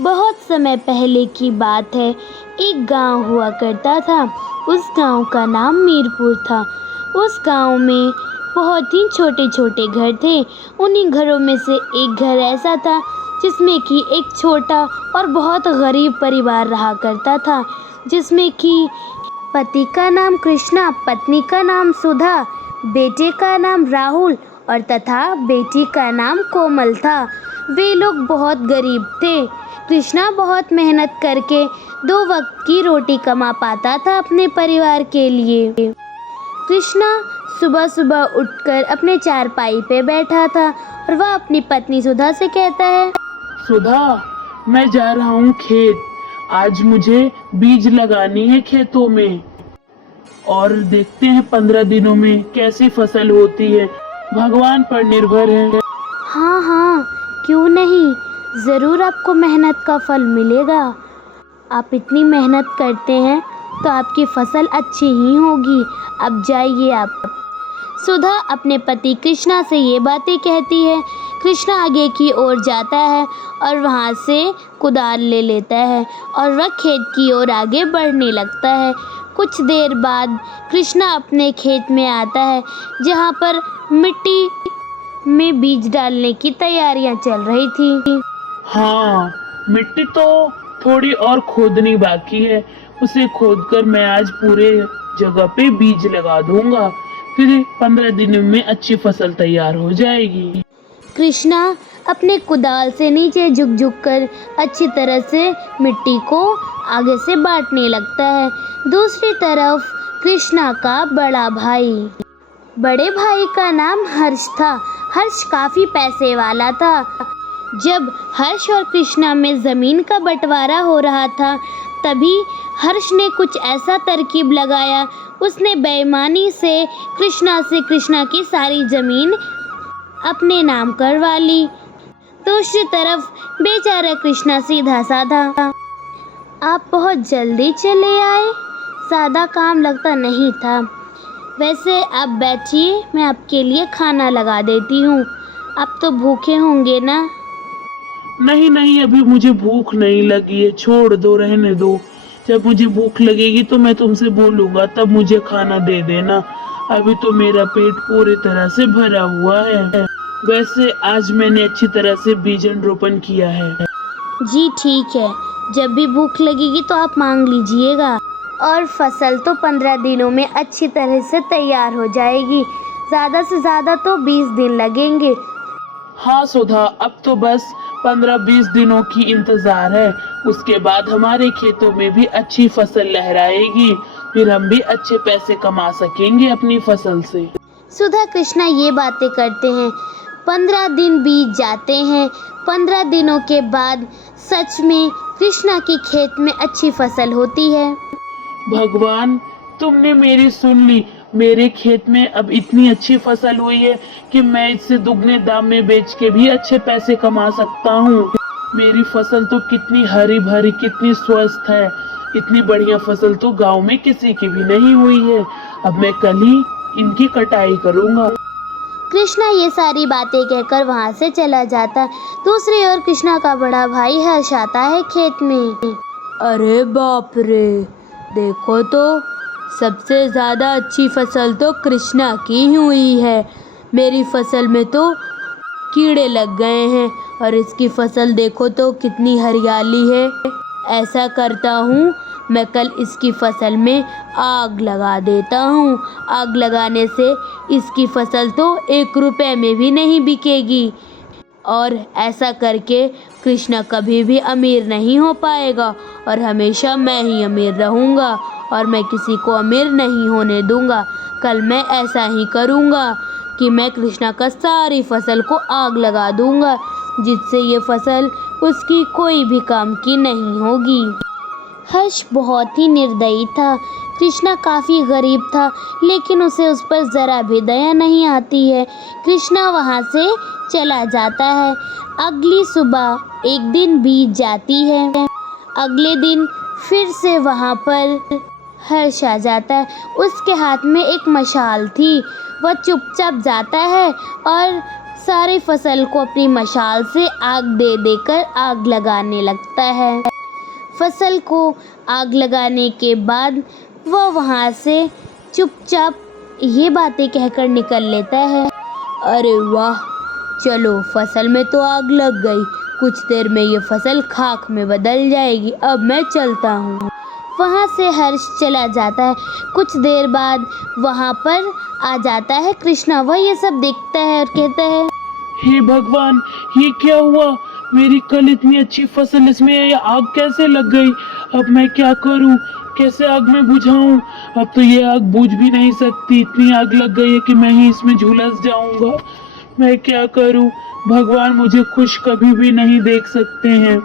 बहुत समय पहले की बात है। एक गांव हुआ करता था। उस गांव का नाम मीरपुर था। उस गांव में बहुत ही छोटे छोटे घर थे। उन्हीं घरों में से एक घर ऐसा था जिसमें कि एक छोटा और बहुत गरीब परिवार रहा करता था, जिसमें कि पति का नाम कृष्णा, पत्नी का नाम सुधा, बेटे का नाम राहुल और तथा बेटी का नाम कोमल था। वे लोग बहुत गरीब थे। कृष्णा बहुत मेहनत करके 2 वक्त की रोटी कमा पाता था अपने परिवार के लिए। कृष्णा सुबह सुबह उठकर अपने चारपाई पे बैठा था और वह अपनी पत्नी सुधा से कहता है, सुधा, मैं जा रहा हूँ खेत। आज मुझे बीज लगानी है खेतों में और देखते हैं 15 दिनों में कैसी फसल होती है। भगवान पर निर्भर है। हाँ हाँ, क्यों नहीं, ज़रूर आपको मेहनत का फल मिलेगा। आप इतनी मेहनत करते हैं तो आपकी फसल अच्छी ही होगी। अब जाइए आप। सुधा अपने पति कृष्णा से ये बातें कहती है। कृष्णा आगे की ओर जाता है और वहाँ से कुदाल ले लेता है और वह खेत की ओर आगे बढ़ने लगता है। कुछ देर बाद कृष्णा अपने खेत में आता है, जहाँ पर मिट्टी में बीज डालने की तैयारियां चल रही थी। हाँ, मिट्टी तो थोड़ी और खोदनी बाकी है। उसे खोदकर मैं आज पूरे जगह पे बीज लगा दूंगा। फिर 15 दिनों में अच्छी फसल तैयार हो जाएगी। कृष्णा अपने कुदाल से नीचे झुक झुक कर अच्छी तरह से मिट्टी को आगे से बांटने लगता है। दूसरी तरफ कृष्णा का बड़े भाई का नाम हर्ष था। हर्ष काफी पैसे वाला था। जब हर्ष और कृष्णा में जमीन का बंटवारा हो रहा था, तभी हर्ष ने कुछ ऐसा तरकीब लगाया। उसने बेईमानी से कृष्णा की सारी जमीन अपने नाम करवा ली। दूसरी तरफ बेचारा कृष्णा सीधा साधा। आप बहुत जल्दी चले आए, सादा काम लगता नहीं था। वैसे आप बैठिए, मैं आपके लिए खाना लगा देती हूँ। आप तो भूखे होंगे ना? नहीं नहीं, अभी मुझे भूख नहीं लगी है। छोड़ दो, रहने दो। जब मुझे भूख लगेगी तो मैं तुमसे बोलूंगा, तब मुझे खाना दे देना। अभी तो मेरा पेट पूरी तरह से भरा हुआ है। वैसे आज मैंने अच्छी तरह से बीजन रोपण किया है। जी ठीक है, जब भी भूख लगेगी तो आप मांग लीजिएगा। और फसल तो 15 दिनों में अच्छी तरह से तैयार हो जाएगी। ज़्यादा से ज़्यादा तो 20 दिन लगेंगे। हाँ सुधा, अब तो बस 15-20 दिनों की इंतजार है। उसके बाद हमारे खेतों में भी अच्छी फसल लहराएगी। फिर हम भी अच्छे पैसे कमा सकेंगे अपनी फसल से। सुधा कृष्णा ये बातें करते हैं। 15 दिन बीत जाते हैं। 15 दिनों के बाद सच में कृष्णा की खेत में अच्छी फसल होती है। भगवान, तुमने मेरी सुन ली। मेरे खेत में अब इतनी अच्छी फसल हुई है कि मैं इससे दुगने दाम में बेच के भी अच्छे पैसे कमा सकता हूँ। मेरी फसल तो कितनी हरी भरी, कितनी स्वस्थ है। इतनी बढ़िया फसल तो गांव में किसी की भी नहीं हुई है। अब मैं कल ही इनकी कटाई करूँगा। कृष्णा ये सारी बातें कहकर वहाँ से चला जाता। दूसरी ओर कृष्णा का बड़ा भाई हर्ष आता है खेत में। अरे बाप रे, देखो तो सबसे ज़्यादा अच्छी फसल तो कृष्णा की हुई है। मेरी फसल में तो कीड़े लग गए हैं और इसकी फसल देखो तो कितनी हरियाली है। ऐसा करता हूँ, मैं कल इसकी फसल में आग लगा देता हूँ। आग लगाने से इसकी फसल तो 1 रुपए में भी नहीं बिकेगी और ऐसा करके कृष्णा कभी भी अमीर नहीं हो पाएगा और हमेशा मैं ही अमीर रहूँगा और मैं किसी को अमीर नहीं होने दूँगा। कल मैं ऐसा ही करूँगा कि मैं कृष्णा का सारी फसल को आग लगा दूँगा, जिससे ये फसल उसकी कोई भी काम की नहीं होगी। हर्ष बहुत ही निर्दयी था। कृष्णा काफ़ी गरीब था, लेकिन उसे उस पर ज़रा भी दया नहीं आती है। कृष्णा वहाँ से चला जाता है। अगली सुबह एक दिन बीत जाती है। अगले दिन फिर से वहाँ पर हर्ष आ जाता है। उसके हाथ में एक मशाल थी। वह चुपचाप जाता है और सारे फसल को अपनी मशाल से आग दे देकर आग लगाने लगता है। फसल को आग लगाने के बाद वह वहाँ से चुपचाप ये बातें कहकर निकल लेता है। अरे वाह, चलो फसल में तो आग लग गई, कुछ देर में ये फसल खाक में बदल जाएगी, अब मैं चलता हूँ। वहाँ से हर्ष चला जाता है। कुछ देर बाद वहाँ पर आ जाता है कृष्णा। वह ये सब देखता है और कहता है, हे भगवान, ये क्या हुआ? मेरी कल इतनी अच्छी फसल, इसमें ये आग कैसे लग गई? अब मैं क्या करूं? कैसे आग में बुझाऊं? अब तो ये आग बुझ भी नहीं सकती, इतनी आग लग गई है कि मैं ही इसमें झुलस जाऊंगा। मैं क्या करूं? भगवान मुझे खुश कभी भी नहीं देख सकते हैं।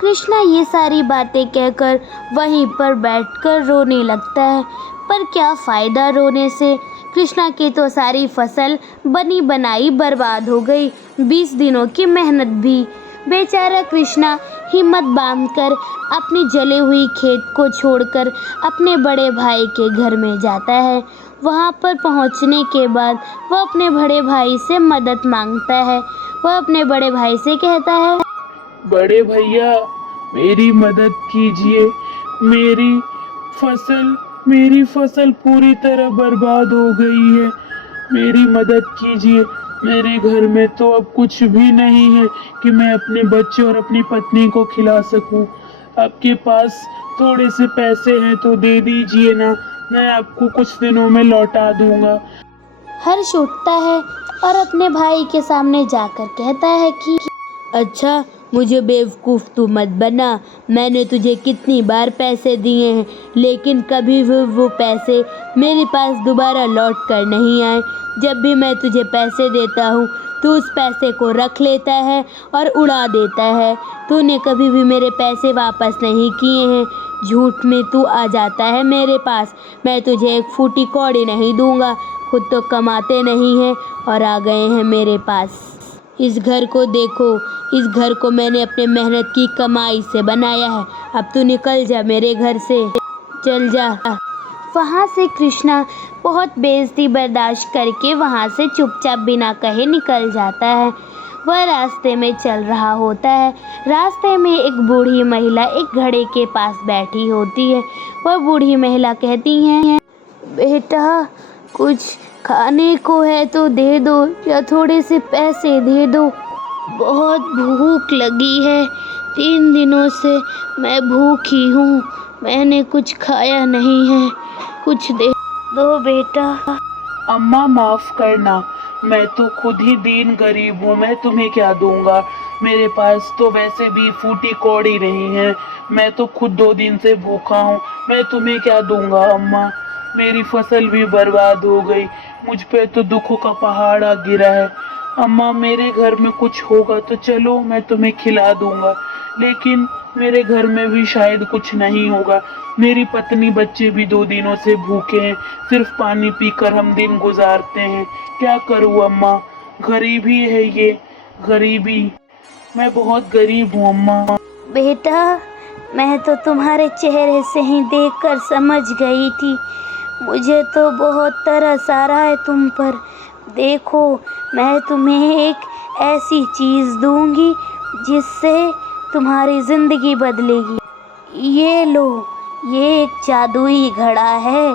कृष्णा ये सारी बातें कहकर वहीं पर बैठकर रोने लगता है। पर क्या फ़ायदा रोने से? कृष्णा की तो सारी फसल बनी बनाई बर्बाद हो गई, 20 दिनों की मेहनत भी। बेचारा कृष्णा हिम्मत बांधकर अपनी जली हुई खेत को छोड़कर अपने बड़े भाई के घर में जाता है। वहाँ पर पहुँचने के बाद वह अपने बड़े भाई से मदद मांगता है। वह अपने बड़े भाई से कहता है, बड़े भैया, मेरी मदद कीजिए। मेरी फसल पूरी तरह बर्बाद हो गई है। मेरी मदद कीजिए। मेरे घर में तो अब कुछ भी नहीं है कि मैं अपने बच्चे और अपनी पत्नी को खिला सकूं। आपके पास थोड़े से पैसे हैं तो दे दीजिए ना, मैं आपको कुछ दिनों में लौटा दूंगा। हर्ष उठता है और अपने भाई के सामने जाकर कहता है कि अच्छा, मुझे बेवकूफ़ तू मत बना। मैंने तुझे कितनी बार पैसे दिए हैं, लेकिन कभी भी वो पैसे मेरे पास दोबारा लौट कर नहीं आए। जब भी मैं तुझे पैसे देता हूँ, तू उस पैसे को रख लेता है और उड़ा देता है। तूने कभी भी मेरे पैसे वापस नहीं किए हैं। झूठ में तू आ जाता है मेरे पास। मैं तुझे एक फूटी कौड़ी नहीं दूंगा। खुद तो कमाते नहीं हैं और आ गए हैं मेरे पास। इस घर को देखो, इस घर को मैंने अपने मेहनत की कमाई से बनाया है। अब तू निकल जा मेरे घर से, चल जा। वहाँ से कृष्णा बहुत बेइज्जती बर्दाश्त करके वहाँ से चुपचाप बिना कहे निकल जाता है। वह रास्ते में चल रहा होता है। रास्ते में एक बूढ़ी महिला एक घड़े के पास बैठी होती है। वह बूढ़ी महिला कहती है, बेटा, कुछ खाने को है तो दे दो या थोड़े से पैसे दे दो। बहुत भूख लगी है, 3 दिनों से मैं भूखी हूँ। मैंने कुछ खाया नहीं है, कुछ दे दो बेटा। अम्मा माफ करना, मैं तो खुद ही दीन गरीब हूँ, मैं तुम्हें क्या दूंगा। मेरे पास तो वैसे भी फूटी कौड़ी नहीं है। मैं तो खुद 2 दिन से भूखा हूँ, मैं तुम्हें क्या दूंगा अम्मा। मेरी फसल भी बर्बाद हो गई, मुझ पे तो दुखों का पहाड़ आ गिरा है। अम्मा, मेरे घर में कुछ होगा तो चलो मैं तुम्हें खिला दूंगा, लेकिन मेरे घर में भी शायद कुछ नहीं होगा। मेरी पत्नी बच्चे भी 2 दिनों से भूखे हैं, सिर्फ पानी पीकर हम दिन गुजारते हैं। क्या करूँ अम्मा, गरीबी है ये, गरीबी। मैं बहुत गरीब हूँ अम्मा। बेटा, मैं तो तुम्हारे चेहरे से ही देखकर समझ गई थी। मुझे तो बहुत तरस आ रहा है तुम पर। देखो, मैं तुम्हें एक ऐसी चीज़ दूंगी जिससे तुम्हारी ज़िंदगी बदलेगी। ये लो, ये एक जादुई घड़ा है।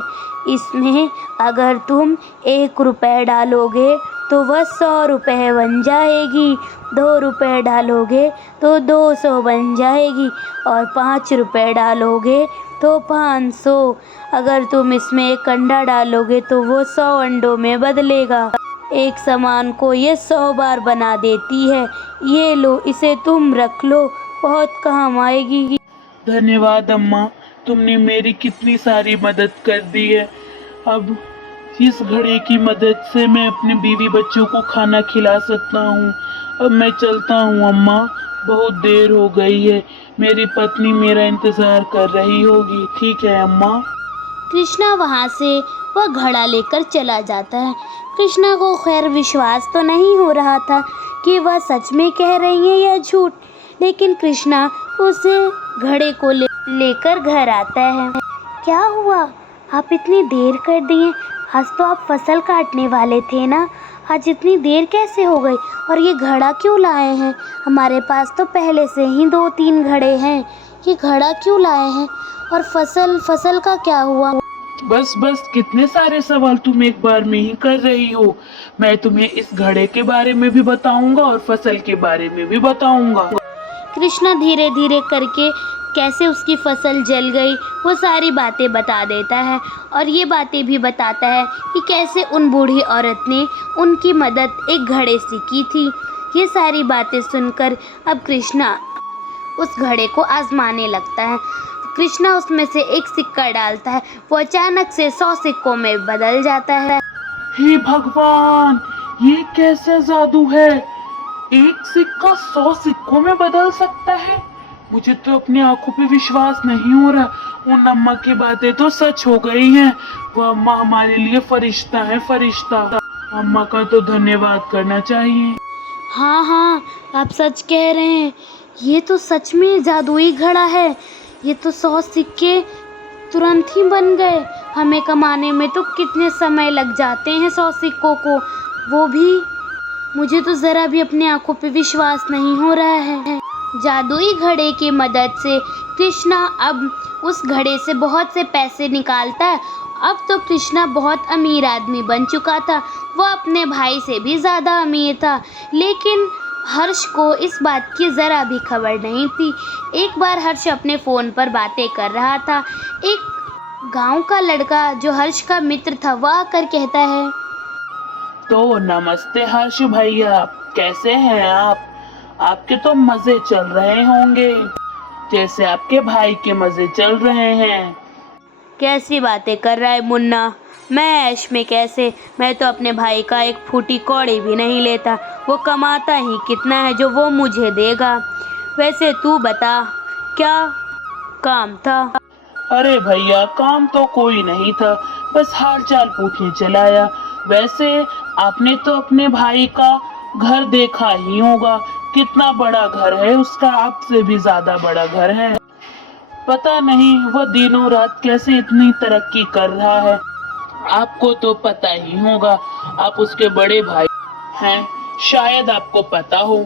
इसमें अगर तुम 1 रुपए डालोगे तो वह 100 रुपए बन जाएगी, 2 रुपए डालोगे तो 200 बन जाएगी और 5 रुपए डालोगे तो 500। अगर तुम इसमें 1 अंडा डालोगे तो वो 100 अंडों में बदलेगा। एक सामान को ये 100 बार बना देती है। ये लो, इसे तुम रख लो, बहुत काम आएगी। धन्यवाद अम्मा, तुमने मेरी कितनी सारी मदद कर दी है। अब इस घड़े की मदद से मैं अपने बीवी बच्चों को खाना खिला सकता हूँ। अब मैं चलता हूँ अम्मा, बहुत देर हो गई है। मेरी पत्नी मेरा इंतजार कर रही होगी। ठीक है अम्मा। कृष्णा वहाँ से वह घड़ा लेकर चला जाता है। कृष्णा को खैर विश्वास तो नहीं हो रहा था कि वह सच में कह रही है या झूठ, लेकिन कृष्णा उसे घड़े को लेकर घर आता है। क्या हुआ? आप इतनी देर कर दिए? आज तो आप फसल काटने वाले थे ना? आज इतनी देर कैसे हो गई? और ये घड़ा क्यों लाए हैं? हमारे पास तो पहले से ही 2-3 घड़े हैं, ये घड़ा क्यों लाए हैं? और फसल का क्या हुआ? बस बस, कितने सारे सवाल तुम एक बार में ही कर रही हो। मैं तुम्हें इस घड़े के बारे में भी बताऊंगा और फसल के बारे में भी बताऊंगा। कृष्णा धीरे धीरे करके कैसे उसकी फसल जल गई वो सारी बातें बता देता है, और ये बातें भी बताता है कि कैसे उन बूढ़ी औरत ने उनकी मदद एक घड़े से की थी। ये सारी बातें सुनकर अब कृष्णा उस घड़े को आजमाने लगता है। कृष्णा उसमें से एक सिक्का डालता है, वो अचानक से 100 सिक्कों में बदल जाता है। हे भगवान, ये कैसा जादू है? एक सिक्का 100 सिक्कों में बदल सकता है? मुझे तो अपनी आंखों पे विश्वास नहीं हो रहा। उन अम्मा की बातें तो सच हो गई हैं। वो अम्मा हमारे लिए फरिश्ता है, फरिश्ता। अम्मा का तो धन्यवाद करना चाहिए। हाँ हाँ, आप सच कह रहे हैं, ये तो सच में जादुई घड़ा है। ये तो 100 सिक्के तुरंत ही बन गए। हमें कमाने में तो कितने समय लग जाते हैं 100 सिक्कों को, वो भी मुझे तो ज़रा भी अपनी आंखों पे विश्वास नहीं हो रहा है। जादुई घड़े की मदद से कृष्णा अब उस घड़े से बहुत से पैसे निकालता है। अब तो कृष्णा बहुत अमीर आदमी बन चुका था, वो अपने भाई से भी ज़्यादा अमीर था। लेकिन हर्ष को इस बात की ज़रा भी खबर नहीं थी। एक बार हर्ष अपने फ़ोन पर बातें कर रहा था। एक गांव का लड़का जो हर्ष का मित्र था वह आकर कहता है, तो नमस्ते हर्ष भैया, कैसे हैं आप? आपके तो मजे चल रहे होंगे, जैसे आपके भाई के मजे चल रहे हैं। कैसी बातें कर रहा है मुन्ना? मैं ऐश में कैसे? मैं तो अपने भाई का एक फूटी कौड़ी भी नहीं लेता। वो कमाता ही कितना है जो वो मुझे देगा। वैसे तू बता, क्या काम था? अरे भैया, काम तो कोई नहीं था, बस हाल चाल पूछने चलाया। वैसे आपने तो अपने भाई का घर देखा ही होगा, कितना बड़ा घर है उसका, आपसे भी ज्यादा बड़ा घर है। पता नहीं वह दिनों रात कैसे इतनी तरक्की कर रहा है। आपको तो पता ही होगा, आप उसके बड़े भाई हैं, शायद आपको पता हो।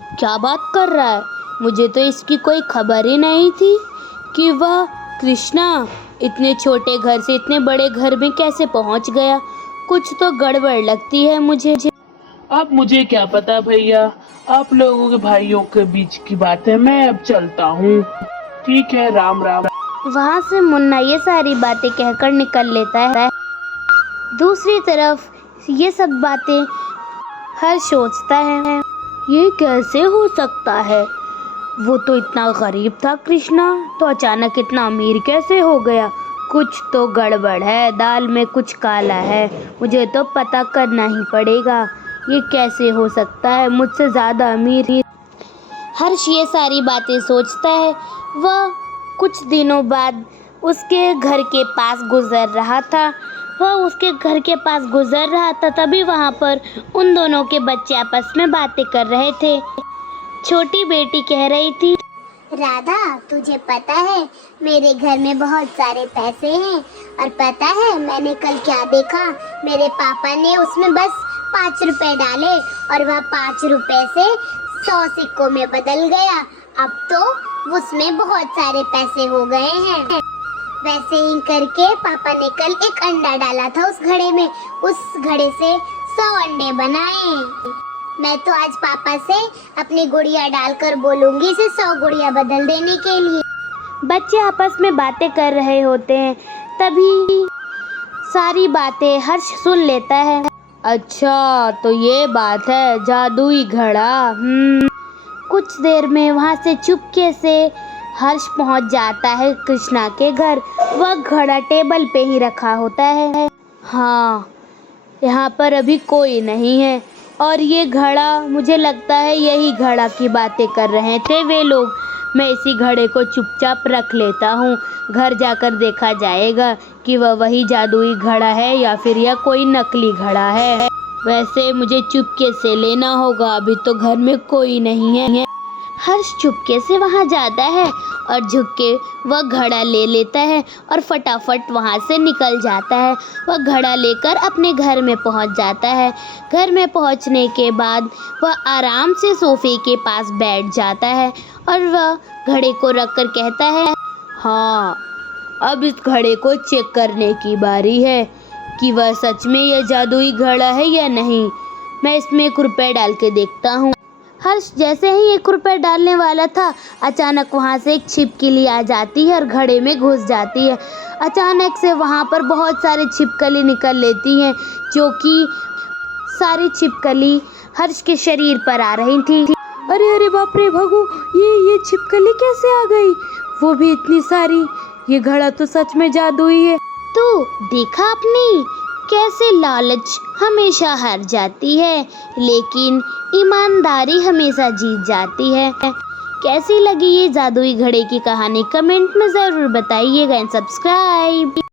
क्या बात कर रहा है? मुझे तो इसकी कोई खबर ही नहीं थी कि वह कृष्णा इतने छोटे घर से इतने बड़े घर में कैसे पहुंच गया। कुछ तो गड़बड़ लगती है मुझे। अब मुझे क्या पता भैया, आप लोगों के भाइयों के बीच की बात है। मैं अब चलता हूँ, ठीक है, राम राम। वहाँ से मुन्ना ये सारी बातें कहकर निकल लेता है। दूसरी तरफ ये सब बातें हर्ष सोचता है, ये कैसे हो सकता है? वो तो इतना गरीब था कृष्णा, तो अचानक इतना अमीर कैसे हो गया? कुछ तो गड़बड़ है, दाल में कुछ काला है। मुझे तो पता करना ही पड़ेगा, ये कैसे हो सकता है मुझसे ज़्यादा अमीर। हर्ष ये सारी बातें सोचता है। वह कुछ दिनों बाद उसके घर के पास गुजर रहा था। तभी वहाँ पर उन दोनों के बच्चे आपस में बातें कर रहे थे। छोटी बेटी कह रही थी, राधा, तुझे पता है मेरे घर में बहुत सारे पैसे हैं, और पता है मैंने कल क्या देखा? मेरे पापा ने उसमें बस 5 रुपए डाले और वह 5 रुपए से 100 सिक्कों में बदल गया। अब तो उसमें बहुत सारे पैसे हो गए हैं। वैसे ही करके पापा ने कल एक अंडा डाला था उस घड़े में, उस घड़े से 100 अंडे बनाए। मैं तो आज पापा से अपनी गुड़िया डालकर बोलूंगी इसे 100 गुड़िया बदल देने के लिए। बच्चे आपस में बातें कर रहे होते हैं। तभी सारी बातें हर्ष सुन लेता है। अच्छा, तो ये बात है, जादुई घड़ा। कुछ देर में वहाँ से चुपके से हर्ष पहुँच जाता है कृष्णा के घर। वह घड़ा टेबल पे ही रखा होता है। हाँ, यहाँ पर अभी कोई नहीं है, और ये घड़ा, मुझे लगता है यही घड़ा की बातें कर रहे थे वे लोग। मैं इसी घड़े को चुपचाप रख लेता हूँ, घर जाकर देखा जाएगा कि वह वही जादुई घड़ा है या फिर यह कोई नकली घड़ा है। वैसे मुझे चुपके से लेना होगा, अभी तो घर में कोई नहीं है। हर्ष चुपके से वहाँ जाता है और झुक के वह घड़ा ले लेता है और फटाफट वहाँ से निकल जाता है। वह घड़ा लेकर अपने घर में पहुँच जाता है। घर में पहुँचने के बाद वह आराम से सोफे के पास बैठ जाता है और वह घड़े को रखकर कहता है, हाँ, अब इस घड़े को चेक करने की बारी है कि वह सच में यह जादुई घड़ा है या नहीं। मैं इसमें 1 रुपया डाल के देखता हूँ। हर्ष जैसे ही 1 रुपया डालने वाला था, अचानक वहाँ से एक छिपकली आ जाती है और घड़े में घुस जाती है। अचानक से वहाँ पर बहुत सारी छिपकली निकल लेती हैं, जो कि सारी छिपकली हर्ष के शरीर पर आ रही थी। अरे अरे बाप रे भगू, ये छिपकली कैसे आ गई? वो भी इतनी सारी। ये घड़ा तो सच में जादुई है। तो देखा आपने कैसे लालच हमेशा हार जाती है, लेकिन ईमानदारी हमेशा जीत जाती है। कैसी लगी ये जादुई घड़े की कहानी? कमेंट में ज़रूर बताइएगा एंड सब्सक्राइब।